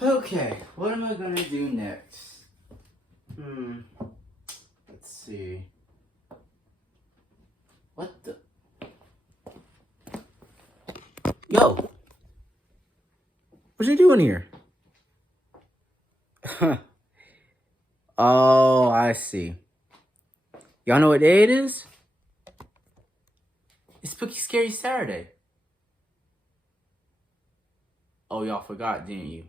Okay, what am I gonna do next? Let's see. What the? Yo! What you doing here? Oh, I see. Y'all know what day it is? It's Spooky Scary Saturday. Oh, y'all forgot, didn't you?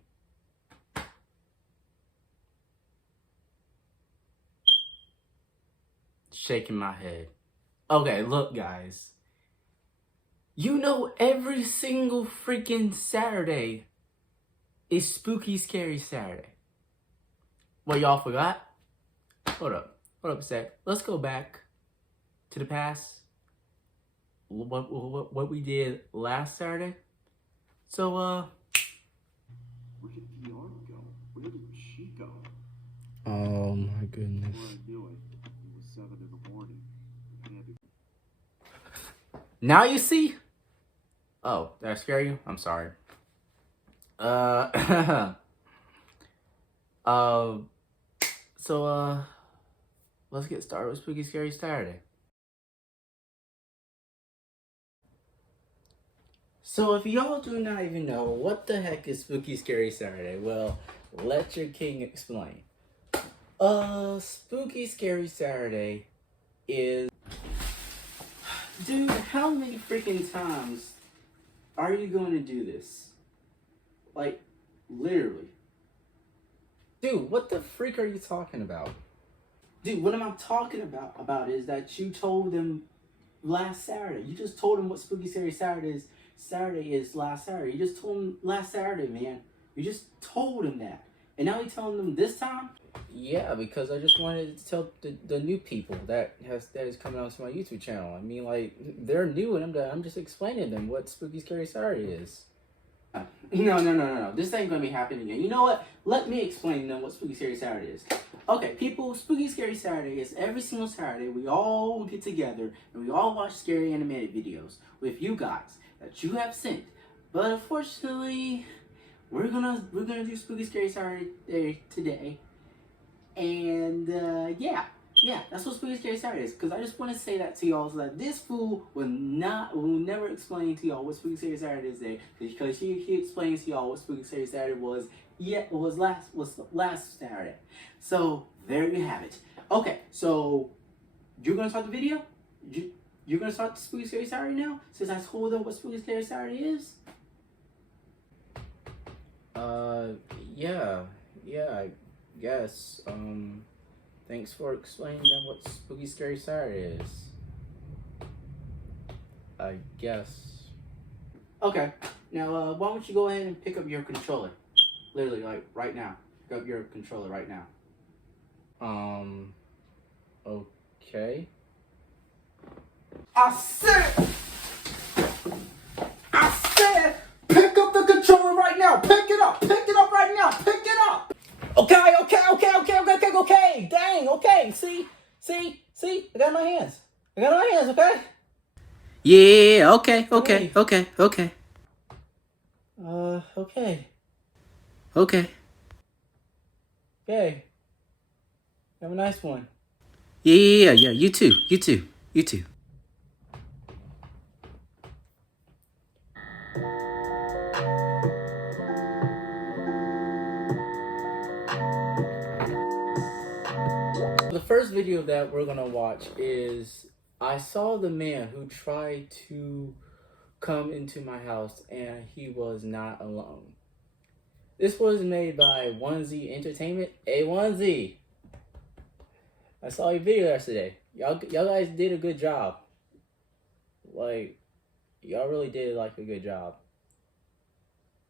Shaking my head. Okay, look, guys. You know every single freaking Saturday is Spooky Scary Saturday. What, y'all forgot? Hold up a sec. Let's go back to the past. What we did last Saturday. So, where did Bjorn go? Where did she go? Oh my goodness. Before I knew it, it was 7 in the morning. Now you see? Oh, did I scare you? I'm sorry. So, let's get started with Spooky Scary Saturday. So if y'all do not even know what the heck is Spooky Scary Saturday, well, let your king explain. Spooky Scary Saturday is... Dude, how many freaking times are you going to do this? Like, literally. Dude, what the freak are you talking about? Dude, what am I talking about is that you told them last Saturday. You just told them what Spooky Scary Saturday is last Saturday. You just told them last Saturday, man. You just told them that. And now you're telling them this time? Yeah, because I just wanted to tell the new people that is coming onto my YouTube channel. I mean, like, they're new and I'm just explaining to them what Spooky Scary Saturday is. No. This ain't gonna be happening again. You know what? Let me explain to them what Spooky Scary Saturday is. Okay, people, Spooky Scary Saturday is every single Saturday we all get together and we all watch scary animated videos with you guys that you have sent. But unfortunately, we're gonna do Spooky Scary Saturday today. And yeah, that's what Spooky Scary Saturday is. Because I just want to say that to y'all so that this fool will never explain to y'all what Spooky Scary Saturday is today. Because he explains to y'all what Spooky Scary Saturday was. Yeah, was last Saturday. So there you have it. Okay, so you're gonna start the video. You're gonna start the Spooky Scary Saturday now, since I told them what Spooky Scary Saturday is. Yeah, I guess. Thanks for explaining them what Spooky Scary Saturday is. I guess. Okay, now why don't you go ahead and pick up your controller? Literally, like, right now. Pick up your controller right now. Okay. I said, pick up the controller right now. Pick it up right now. Pick it up. Okay. Dang, okay. See, I got my hands, okay? Yeah, okay. Okay. Okay. Have a nice one. Yeah. You too. The first video that we're gonna watch is I saw the man who tried to come into my house and he was not alone. This was made by Onesie Entertainment. Hey, Onesie! I saw your video yesterday. Y'all guys did a good job. Like, y'all really did like a good job.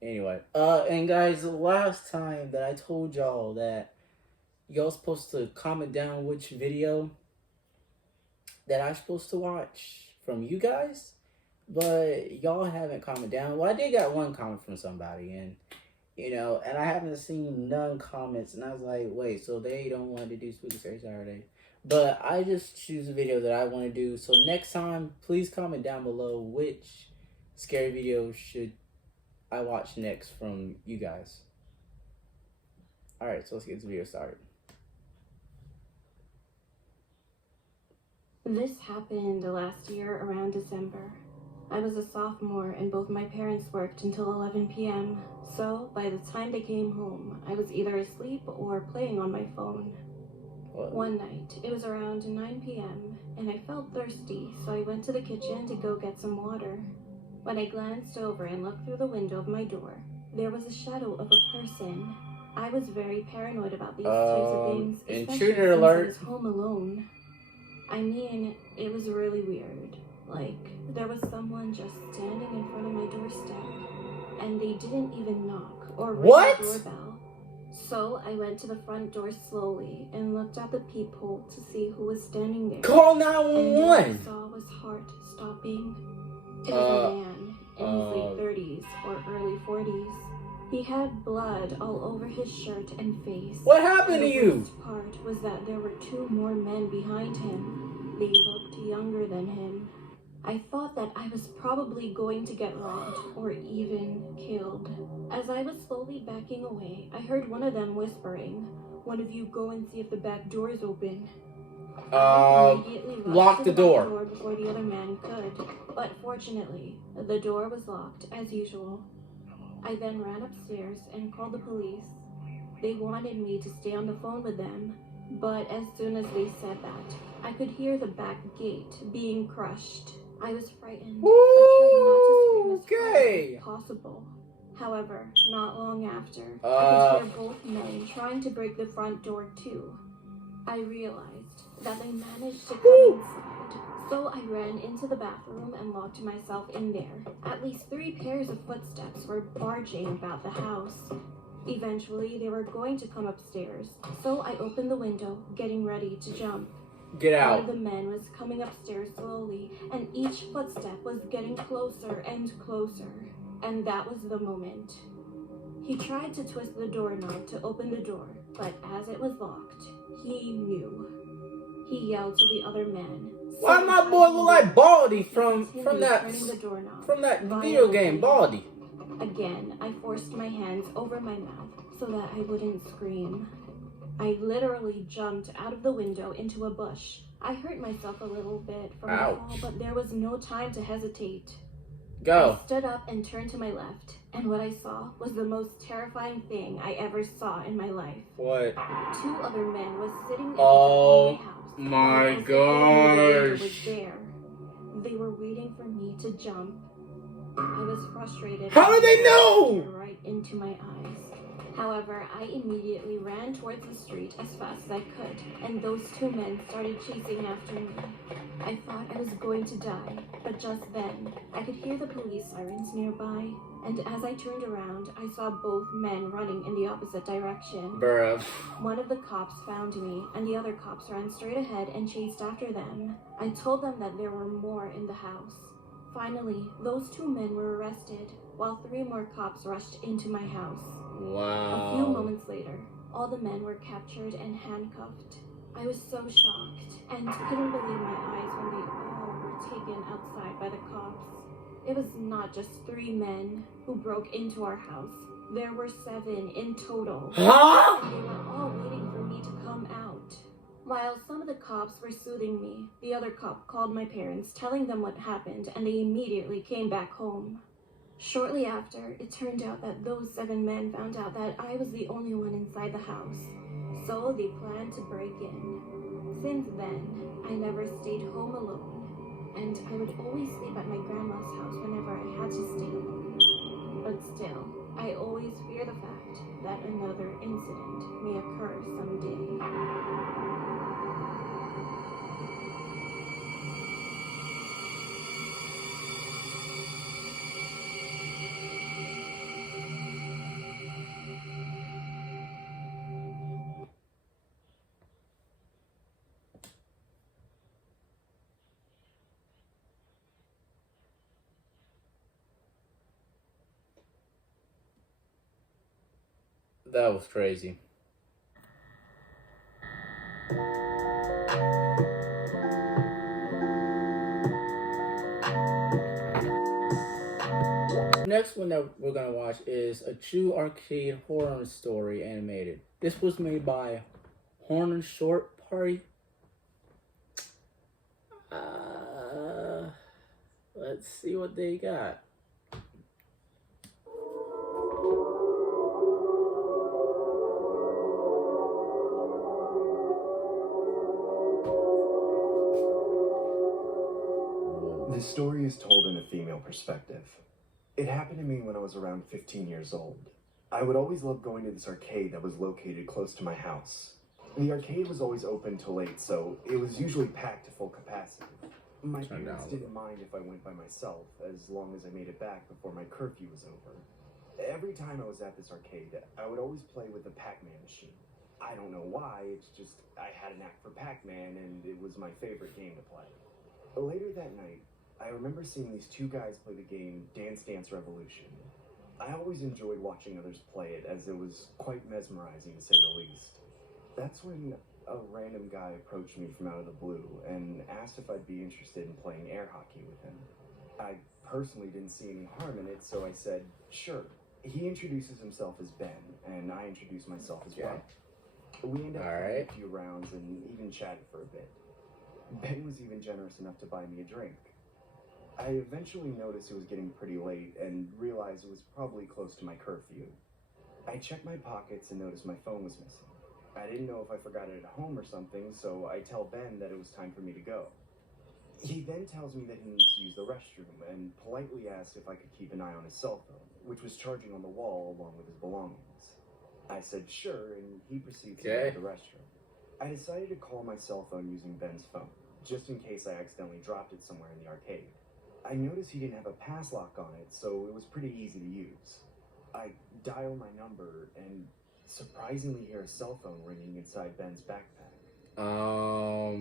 Anyway, and guys, the last time that I told y'all that y'all supposed to comment down which video that I'm supposed to watch from you guys, but y'all haven't commented down. Well, I did got one comment from somebody, and and I haven't seen none comments, and I was like, wait, so they don't want to do Spooky Scary Saturday? But I just choose a video that I want to do. So next time, please comment down below which scary video should I watch next from you guys. Alright, so let's get this video started. This happened last year around December. I was a sophomore and both my parents worked until 11 p.m. So by the time they came home, I was either asleep or playing on my phone. What? One night, it was around 9 p.m. and I felt thirsty, so I went to the kitchen to go get some water. When I glanced over and looked through the window of my door, there was a shadow of a person. I was very paranoid about these types of things, especially intruder since alert. I was home alone. I mean, it was really weird. Like, there was someone just standing in front of my doorstep, and they didn't even knock or ring What? the doorbell. So I went to the front door slowly and looked out the peephole to see who was standing there. Call And what I 911! saw was heart stopping. It was a man in his late 30s or early 40s. He had blood all over his shirt and face. What happened to The you? worst part was that there were two more men behind him. They looked younger than him. I thought that I was probably going to get robbed or even killed. As I was slowly backing away, I heard one of them whispering, "One of you go and see if the back door is open." I immediately rushed lock to the back door. before the other man could, but fortunately, the door was locked as usual. I then ran upstairs and called the police. They wanted me to stay on the phone with them, but as soon as they said that, I could hear the back gate being crushed. I was frightened, but tried not to scream as hard as possible. However, not long after, I could hear both men trying to break the front door too. I realized that they managed to come inside, so I ran into the bathroom and locked myself in there. At least 3 pairs of footsteps were barging about the house. Eventually, they were going to come upstairs, so I opened the window, getting ready to jump. Get One out. of the men was coming upstairs slowly, and each footstep was getting closer and closer. And that was the moment. He tried to twist the doorknob to open the door, but as it was locked, he knew. He yelled to the other man. Why my boy look like Baldy from that Violently. video game, Baldy? Again, I forced my hands over my mouth so that I wouldn't scream. I literally jumped out of the window into a bush. I hurt myself a little bit from the fall, but there was no time to hesitate. Go. I stood up and turned to my left, and what I saw was the most terrifying thing I ever saw in my life. What? 2 other men were sitting in Oh my house. my and as if they knew the window gosh. was there. They were waiting for me to jump. I was frustrated. How did they know? Right into my eyes. However, I immediately ran towards the street as fast as I could, and those 2 men started chasing after me. I thought I was going to die, but just then, I could hear the police sirens nearby, and as I turned around, I saw both men running in the opposite direction. Bruh. One of the cops found me, and the other cops ran straight ahead and chased after them. I told them that there were more in the house. Finally, those 2 men were arrested, while 3 more cops rushed into my house. Wow. A few moments later, all the men were captured and handcuffed. I was so shocked and couldn't believe my eyes when they all were taken outside by the cops. It was not just 3 men who broke into our house. There were 7 in total. Huh? And they were all waiting for me to come out. While some of the cops were soothing me, the other cop called my parents, telling them what happened, and they immediately came back home. Shortly after, it turned out that those 7 men found out that I was the only one inside the house, so they planned to break in. Since then, I never stayed home alone, and I would always sleep at my grandma's house whenever I had to stay alone. But still, I always fear the fact that another incident may occur someday. That was crazy. Next one that we're gonna watch is a true arcade horror story animated. This was made by Horn and Short Party. Let's see what they got. This story is told in a female perspective. It happened to me when I was around 15 years old. I would always love going to this arcade that was located close to my house. The arcade was always open till late, so it was usually packed to full capacity. My parents didn't mind if I went by myself, as long as I made it back before my curfew was over. Every time I was at this arcade, I would always play with the Pac-Man machine. I don't know why, it's just I had a knack for Pac-Man, and it was my favorite game to play. Later that night, I remember seeing these two guys play the game Dance Dance Revolution. I always enjoyed watching others play it, as it was quite mesmerizing to say the least. That's when a random guy approached me from out of the blue and asked if I'd be interested in playing air hockey with him. I personally didn't see any harm in it, so I said, sure. He introduces himself as Ben, and I introduce myself as well. We ended up playing a few rounds and even chatted for a bit. Ben was even generous enough to buy me a drink. I eventually noticed it was getting pretty late and realized it was probably close to my curfew. I checked my pockets and noticed my phone was missing. I didn't know if I forgot it at home or something, so I tell Ben that it was time for me to go. He then tells me that he needs to use the restroom and politely asks if I could keep an eye on his cell phone, which was charging on the wall along with his belongings. I said sure, and he proceeds to go to the restroom. I decided to call my cell phone using Ben's phone, just in case I accidentally dropped it somewhere in the arcade. I noticed he didn't have a pass lock on it, so it was pretty easy to use. I dial my number and surprisingly hear a cell phone ringing inside Ben's backpack.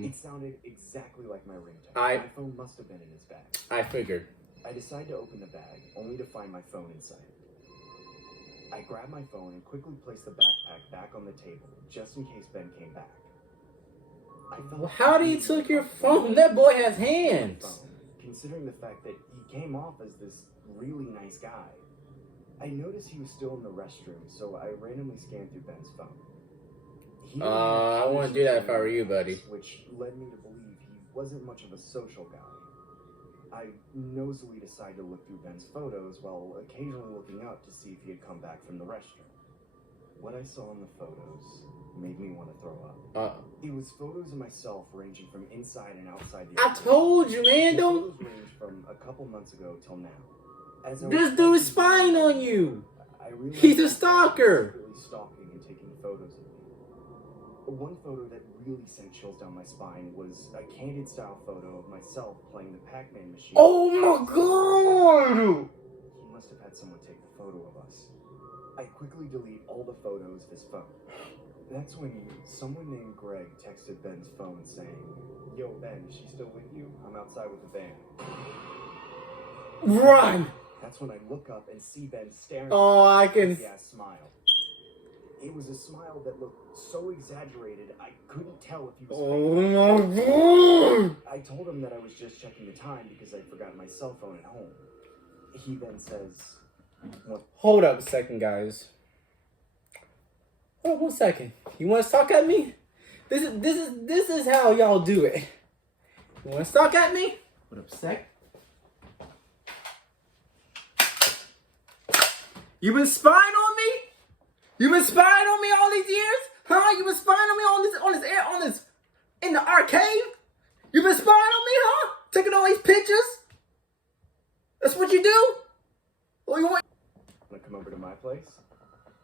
It sounded exactly like my ringtone. My phone must have been in his bag. I figured. I decide to open the bag, only to find my phone inside it. I grab my phone and quickly place the backpack back on the table, just in case Ben came back. How did he took your phone? That boy has hands. Considering the fact that he came off as this really nice guy. I noticed he was still in the restroom, so I randomly scanned through Ben's phone. I wouldn't do that if I were you, buddy. Which led me to believe he wasn't much of a social guy. I nosily decided to look through Ben's photos while occasionally looking up to see if he had come back from the restroom. What I saw in the photos made me want to throw up. It was photos of myself ranging from inside and outside the I told you, man, don't. Photos range from a couple months ago till now. This dude's spying on you. He's a stalker. Stalking and taking photos of me. One photo that really sent chills down my spine was a candid style photo of myself playing the Pac-Man machine. Oh my god! He must have had someone take the photo of us. I quickly delete all the photos of his phone. That's when someone named Greg texted Ben's phone saying, "Yo, Ben, is she still with you? I'm outside with the band." Run! That's when I look up and see Ben staring at me with a smile. It was a smile that looked so exaggerated, I couldn't tell if he was faking. Oh my god! I told him that I was just checking the time because I forgot my cell phone at home. He then says, "What?" Hold up a second, guys. Hold up 1 second. You want to talk at me? This is how y'all do it. You want to talk at me? Hold up a sec. You been spying on me? You been spying on me all these years? Huh? You been spying on me on this in the arcade? You been spying on me, huh? Taking all these pictures? That's what you do? Or you want to come over to my place?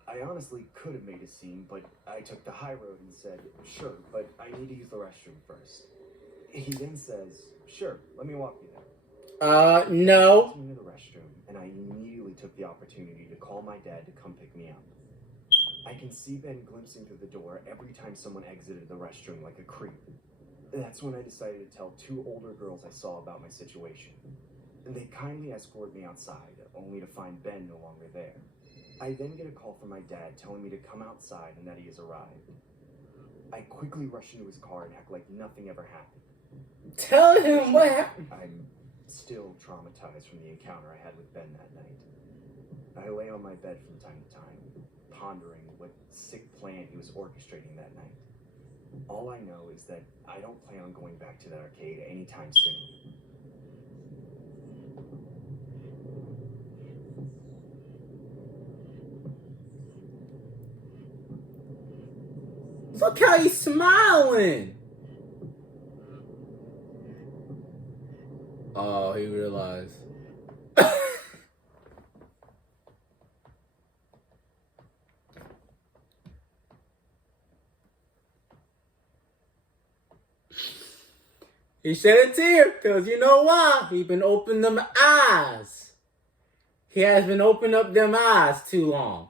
I honestly could have made a scene, but I took the high road and said, "Sure, but I need to use the restroom first." He then says, "Sure, let me walk you there." No. He into the restroom, and I immediately took the opportunity to call my dad to come pick me up. I can see Ben glimpsing through the door every time someone exited the restroom like a creep. That's when I decided to tell two older girls I saw about my situation. They kindly escorted me outside, only to find Ben no longer there. I then get a call from my dad telling me to come outside and that he has arrived. I quickly rush into his car and act like nothing ever happened. Tell him what happened. I'm still traumatized from the encounter I had with Ben that night. I lay on my bed from time to time, pondering what sick plan he was orchestrating that night. All I know is that I don't plan on going back to that arcade anytime soon. Look how he's smiling. Oh, he realized. He shed a tear, because you know why? He been opening them eyes. He has been opening up them eyes too long.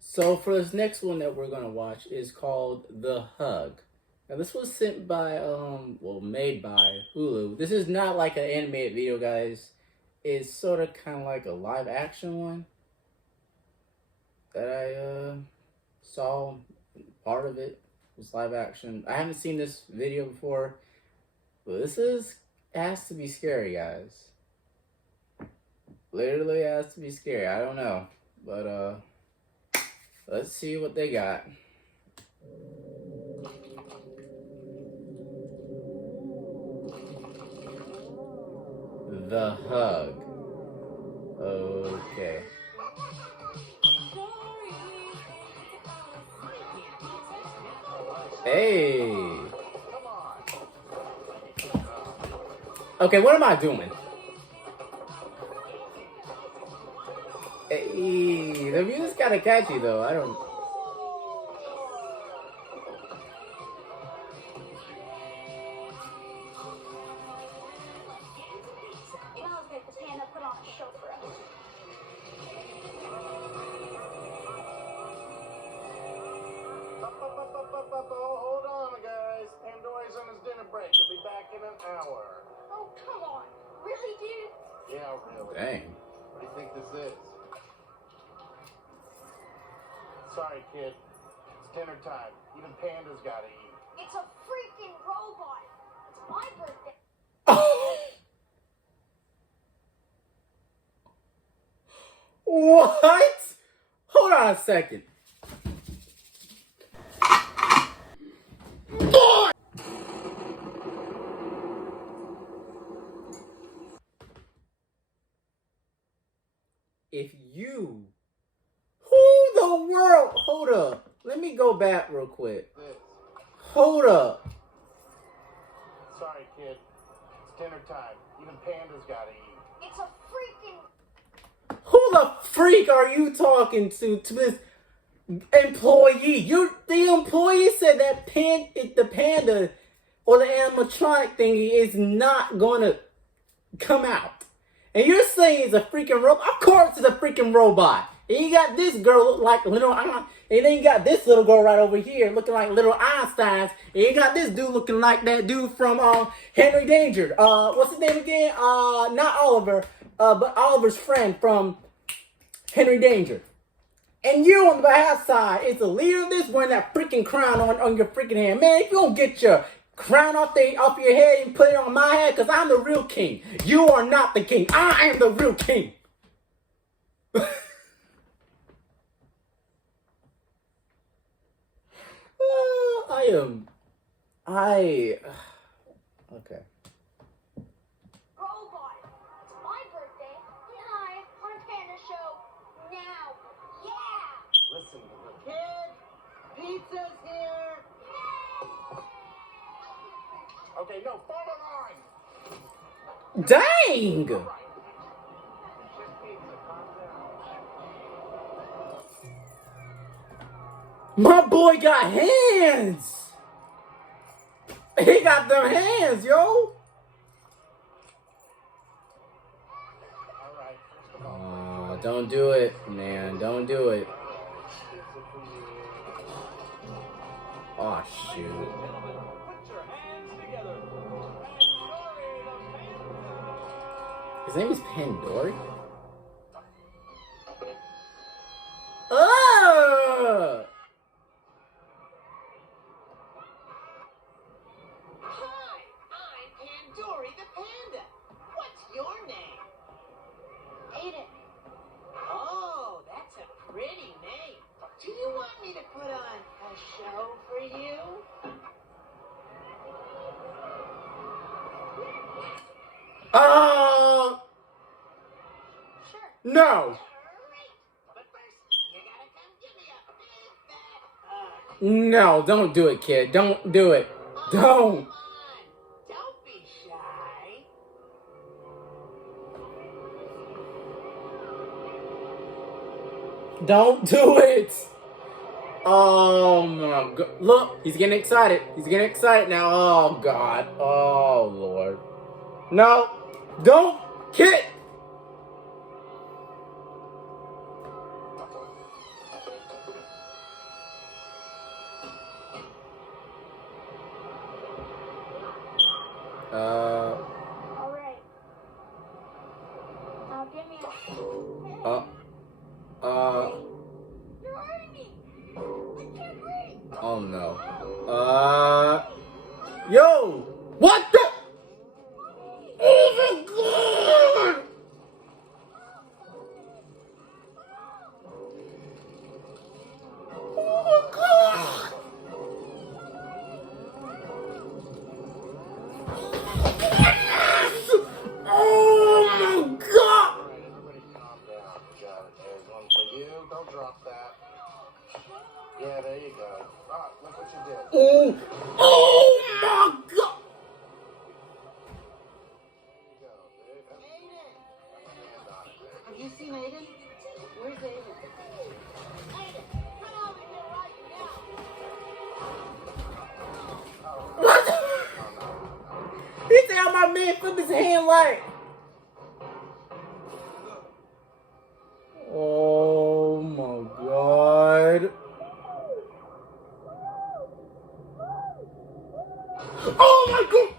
So for this next one that we're gonna watch is called The Hug. Now this was sent by, made by Hulu. This is not like an animated video, guys. It's sort of kind of like a live action one that I saw. Part of it was live action. I haven't seen this video before, but has to be scary, guys. Literally has to be scary. I don't know, but let's see what they got. The Hug. Okay. Hey. Okay, what am I doing? Hey, the music's kind of catchy though. I don't. Hold on, guys. Pandora's on his dinner break. He'll be back in an hour. Oh, come on. Really, dude? Yeah, really. Dang. What do you think this is? Sorry, kid. It's dinner time. Even Panda's gotta eat. It's a freaking robot. It's my birthday. What? Hold on a second. If you, who the world, hold up. Let me go back real quick. This. Hold up. Sorry, kid. It's dinner time. Even Panda's gotta eat. It's a freaking... Who the freak are you talking to this employee? The employee said that the panda or the animatronic thingy is not gonna come out. And you're saying it's a freaking robot? Of course it's a freaking robot. And you got this girl look like little, and then you got this little girl right over here looking like little Einsteins. And you got this dude looking like that dude from Henry Danger. What's his name again? Not Oliver, but Oliver's friend from Henry Danger. And you on the behalf side is the leader of this wearing that freaking crown on your freaking hand. Man, if you don't get your crown off your head and put it on my head, because I'm the real king. You are not the king. I am the real king. Okay. Robot. It's my birthday. Live on Panda Show. Now. Yeah. Listen to the kid. Pizza's here. Okay, no, follow the line. Dang! Right. Just pizza, calm down. My boy got hands! He got them hands, yo! All right, first of all, Don't do it, man. Don't do it. Oh, shoot. His name is Pandora? No. No, don't do it, kid. Don't do it. Don't. Don't be shy. Don't do it. Oh my god. Look, he's getting excited. He's getting excited now. Oh god. Oh lord. No. Don't. Kid. All right. Now give me a. You're hurting me. I can't breathe. Oh no. Yo! What the? Oh my god! Oh my god! Oh my god! Alright, everybody calm down. Got it. There's one for you. Don't drop that. Yeah, there you go. Ah, look what you did. Oh! Oh my god! There you go, dude. Hand on it. Have you seen Aiden? Where's Aiden? Aiden, come over here right now. What? He said how my man flipped his hand like. Oh my god. Oh my god!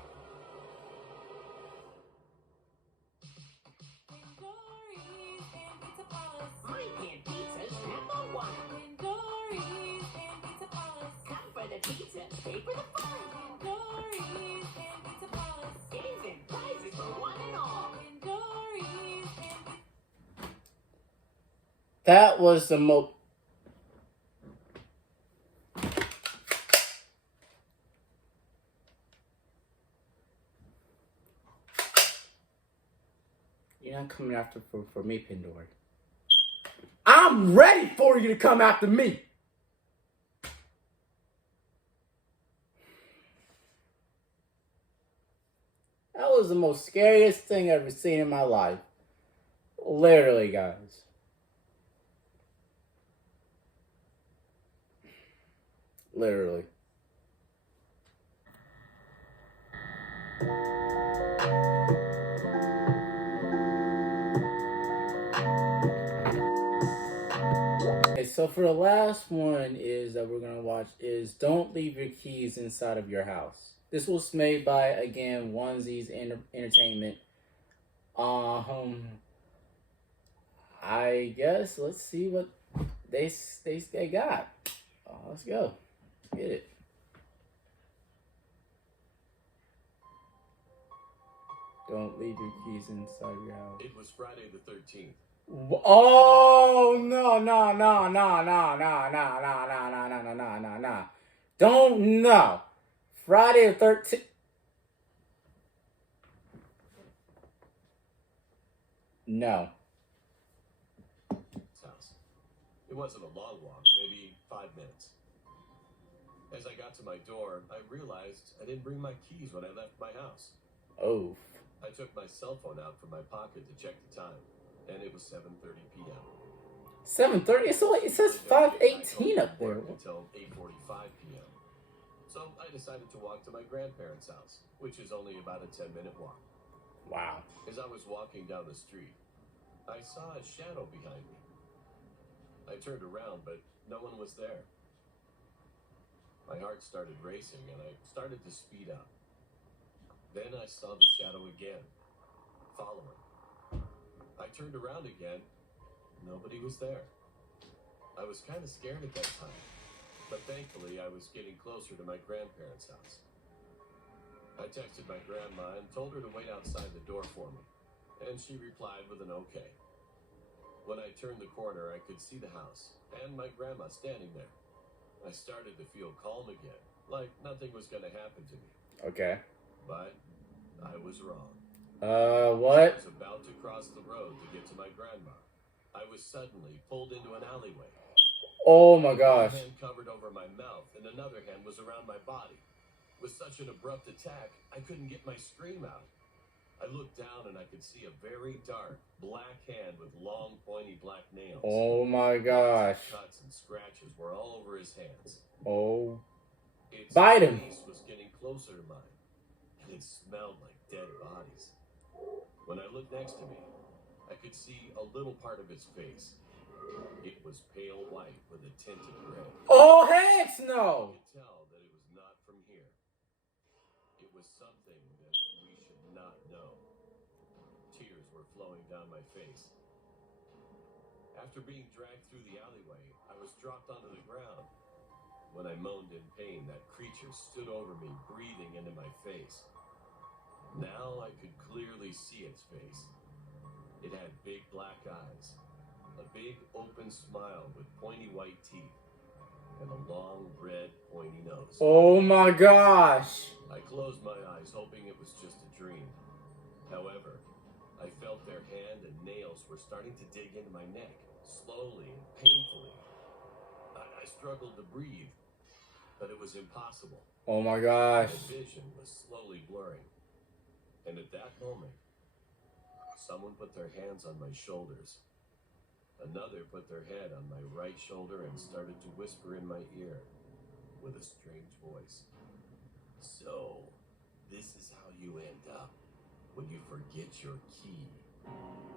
My pan pizza's number one. Come for the pizza, stay for the fun. Games and prizes for one and all. That was the most. You're not coming after for me, Pandora. I'm ready for you to come after me. That was the most scariest thing I've ever seen in my life. Literally, guys. Literally. Okay, so for the last one is that we're gonna watch is Don't Leave Your Keys Inside of Your House. This was made by, again, Onesies Entertainment. I guess let's see what they got. Let's go. Let's get it. Don't leave your keys inside your house. It was Friday the 13th. Oh no. Don't know. Friday the 13th. No. House. It wasn't a long walk, maybe 5 minutes. As I got to my door, I realized I didn't bring my keys when I left my house. Oh. I took my cell phone out from my pocket to check the time, and it was 7:30 p.m. 7:30. It says 5:18 up there. Until 8:45 p.m. So I decided to walk to my grandparents' house, which is only about a 10-minute walk. Wow. As I was walking down the street, I saw a shadow behind me. I turned around, but no one was there. My heart started racing, and I started to speed up. Then I saw the shadow again, following. I turned around again. Nobody was there. I was kind of scared at that time, but thankfully I was getting closer to my grandparents' house. I texted my grandma and told her to wait outside the door for me, and she replied with an okay. When I turned the corner, I could see the house and my grandma standing there. I started to feel calm again, like nothing was going to happen to me. Okay. But I was wrong. What? I was about to cross the road to get to my grandma I was suddenly pulled into an alleyway. Oh my gosh. One hand covered over my mouth and another hand was around my body. With such an abrupt attack, I couldn't get my scream out. I looked down and I could see a very dark, black hand with long, pointy black nails. Oh my gosh. Cuts and scratches were all over his hands. Oh. Its Bite him. face was getting closer to mine, and it smelled like dead bodies. When I looked next to me, I could see a little part of its face. It was pale white with a tint of gray. Oh, heck no! I could tell that it was not from here. It was something that we should not know. Tears were flowing down my face. After being dragged through the alleyway, I was dropped onto the ground. When I moaned in pain, that creature stood over me, breathing into my face. Now I could clearly see its face. It had big black eyes, a big open smile with pointy white teeth, and a long red pointy nose. Oh my gosh! I closed my eyes, hoping it was just a dream. However, I felt their hand and nails were starting to dig into my neck, slowly and painfully. I struggled to breathe, but it was impossible. Oh my gosh. My vision was slowly blurring. And at that moment, someone put their hands on my shoulders. Another put their head on my right shoulder and started to whisper in my ear with a strange voice. So, this is how you end up when you forget your key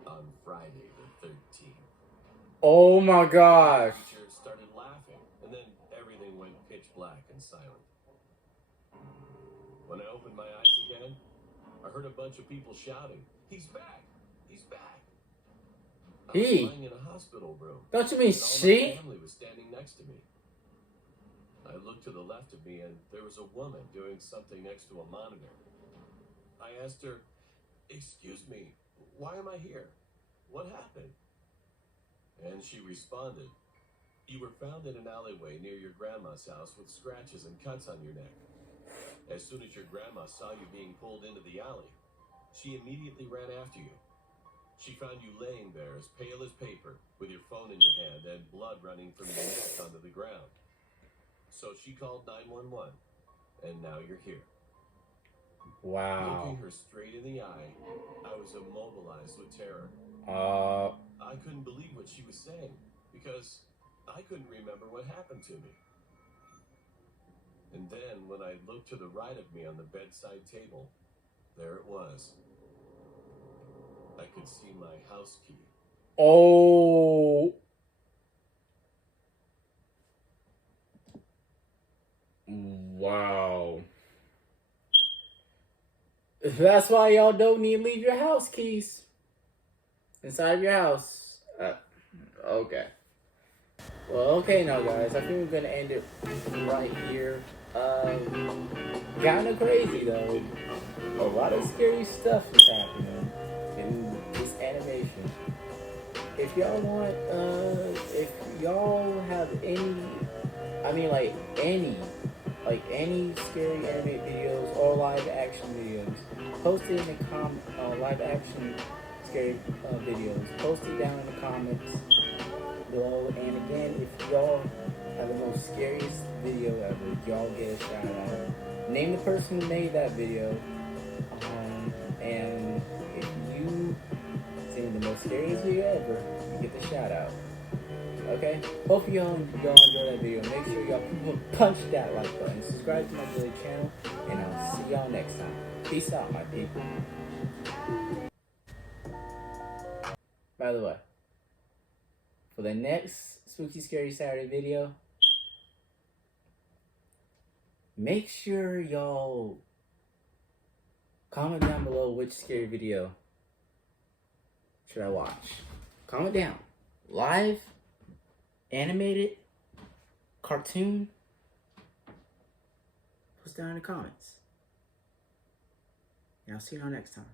on Friday the 13th. Oh my gosh. The teacher started laughing, and then everything went pitch black and silent. When I opened my eyes again, I heard a bunch of people shouting, "He's back! He's back!" I was He? lying in a hospital room. Don't you mean and all she? my family was standing next to me. I looked to the left of me, and there was a woman doing something next to a monitor. I asked her, "Excuse me, why am I here? What happened?" And she responded, "You were found in an alleyway near your grandma's house with scratches and cuts on your neck. As soon as your grandma saw you being pulled into the alley, she immediately ran after you. She found you laying there as pale as paper with your phone in your hand and blood running from your neck onto the ground. So she called 911, and now you're here." Wow. Looking her straight in the eye, I was immobilized with terror. I couldn't believe what she was saying because I couldn't remember what happened to me. And then when I looked to the right of me on the bedside table, there it was. I could see my house key. Oh. Wow. That's why y'all don't need to leave your house keys inside your house. Okay. Well, okay now, guys. I think we're gonna end it right here. Kind of crazy though. A lot of scary stuff is happening in this animation. If y'all want, if y'all have any scary anime videos or live action videos, post it in the live action scary videos. Post it down in the comments below. And again, if y'all have the most scariest video ever, y'all get a shout out. Name the person who made that video. And if you sing the most scariest video ever, you get the shout out. Okay? Hopefully y'all enjoy that video. Make sure y'all punch that like button. Subscribe to my daily channel. And I'll see y'all next time. Peace out, my people. By the way, for the next Spooky Scary Saturday video, make sure y'all comment down below which scary video should I watch. Comment down. Live, animated, cartoon. Post down in the comments. And I'll see y'all next time.